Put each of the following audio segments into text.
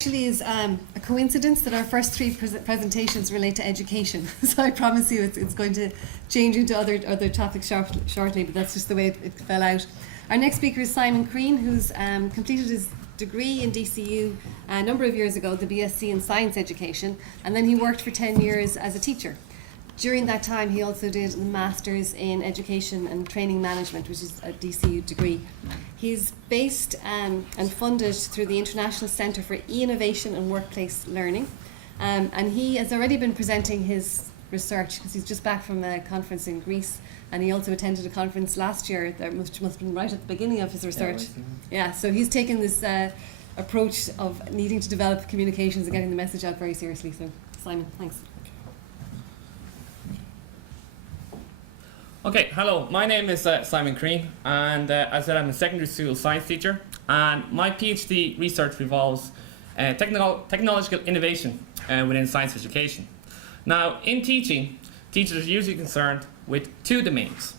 Actually is a coincidence that our first three presentations relate to education. So I promise you it's going to change into other topics shortly, but that's just the way it fell out. Our next speaker is Simon Creane, who's completed his degree in DCU a number of years ago, the BSc in Science Education, and then he worked for 10 years as a teacher. During that time, he also did the Masters in Education and Training Management, which is a DCU degree. He's based and funded through the International Centre for E-Innovation and Workplace Learning. And he has already been presenting his research because he's just back from a conference in Greece, and he also attended a conference last year that must have been right at the beginning of his research. Yeah, so he's taken this approach of needing to develop communications and getting the message out very seriously. So, Simon, thanks. Okay, hello, my name is Simon Creane, and as I said, I'm a secondary school science teacher, and my PhD research revolves technological innovation within science education. Now, in teaching, teachers are usually concerned with two domains.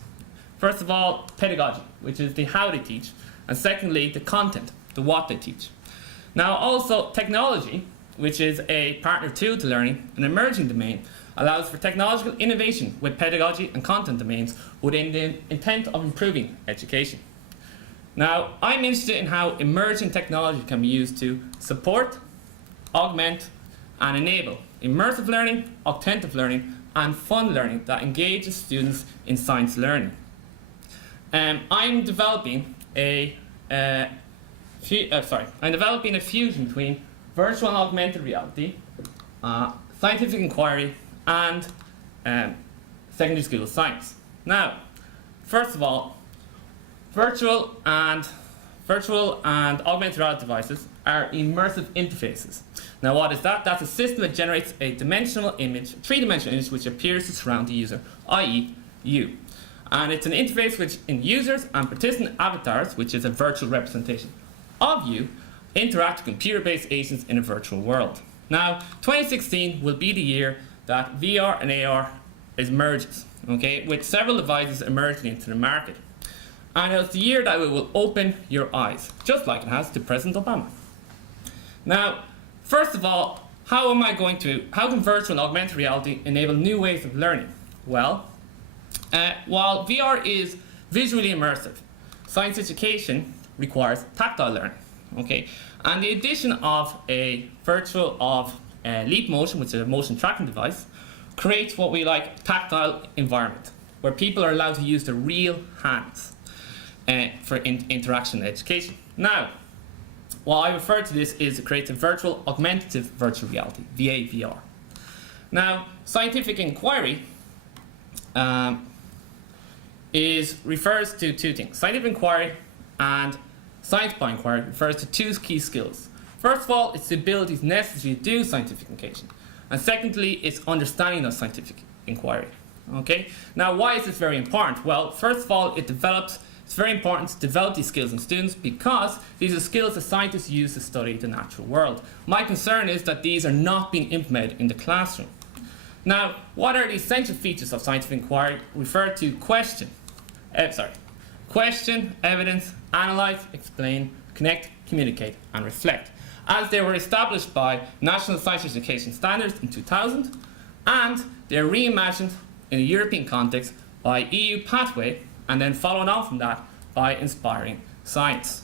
First of all, pedagogy, which is the how they teach, and secondly, the content, the what they teach. Now, also technology, which is a partner tool to learning, an emerging domain, allows for technological innovation with pedagogy and content domains within the intent of improving education. Now, I'm interested in how emerging technology can be used to support, augment, and enable immersive learning, augmentative learning, and fun learning that engages students in science learning. I'm developing a fusion between virtual and augmented reality, scientific inquiry, and secondary school science. Now, first of all, virtual and augmented reality devices are immersive interfaces. Now, what is that? That's a system that generates a three-dimensional image which appears to surround the user, i.e. you. And it's an interface which in users and participant avatars, which is a virtual representation of you, interact with computer-based agents in a virtual world. Now, 2016 will be the year that VR and AR emerges, okay, with several devices emerging into the market. And it's the year that it will open your eyes, just like it has to President Obama. Now, first of all, how can virtual and augmented reality enable new ways of learning? Well, while VR is visually immersive, science education requires tactile learning, okay? And the addition of a Leap Motion, which is a motion tracking device, creates what we like tactile environment, where people are allowed to use their real hands for interaction in education. Now, what I refer to this is it creates a virtual augmentative virtual reality, VA/VR. Now, scientific inquiry refers to two things. Scientific inquiry and science by inquiry refers to two key skills. First of all, it's the abilities necessary to do scientific engagement. And secondly, it's understanding of scientific inquiry. Okay? Now, why is this very important? Well, first of all, it's very important to develop these skills in students because these are skills that scientists use to study the natural world. My concern is that these are not being implemented in the classroom. Now, what are the essential features of scientific inquiry? Refer to question, evidence, analyze, explain, connect, communicate, and reflect, as they were established by National Science Education Standards in 2000, and they're reimagined in a European context by EU Pathway, and then following on from that by Inspiring Science.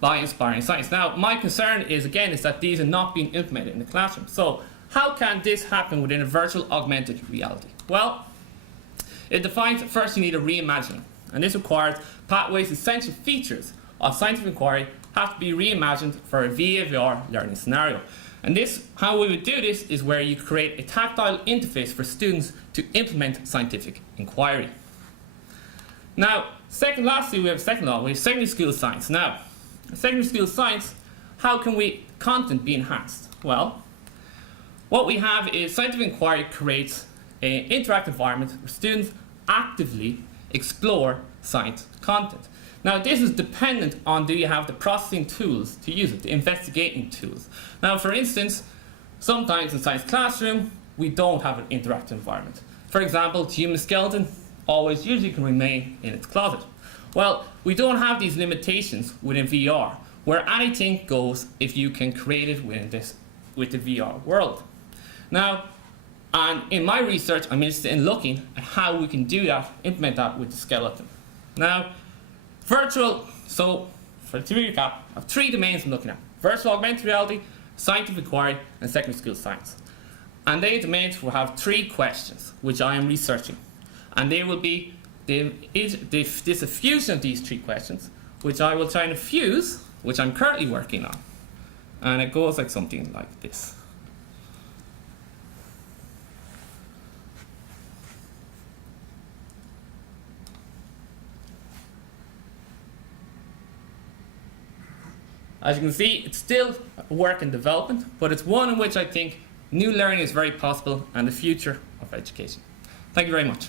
By Inspiring Science. Now, my concern is that these are not being implemented in the classroom. So, how can this happen within a virtual augmented reality? Well, it defines, first you need a reimagining, and this requires Pathway's essential features of scientific inquiry have to be reimagined for a VA/VR learning scenario. And this, how we would do this is where you create a tactile interface for students to implement scientific inquiry. Now, lastly, we have secondary school science. Now, secondary school science, how can content be enhanced? Well, what we have is scientific inquiry creates an interactive environment where students actively explore science content. Now, this is dependent on do you have the processing tools to use it, the investigating tools. Now, for instance, sometimes in science classroom, we don't have an interactive environment. For example, the human skeleton usually can remain in its closet. Well, we don't have these limitations within VR, where anything goes if you can create it with the VR world. Now, and in my research, I'm interested in looking at how we can do that, implement that with the skeleton. Now, so for the recap, I have 3 domains I'm looking at: virtual augmented reality, scientific inquiry, and secondary school science. And they domains will have 3 questions, which I am researching. And they will be, this a fusion of these 3 questions, which I will try and fuse, which I'm currently working on. And it goes like something like this. As you can see, it's still a work in development, but it's one in which I think new learning is very possible and the future of education. Thank you very much.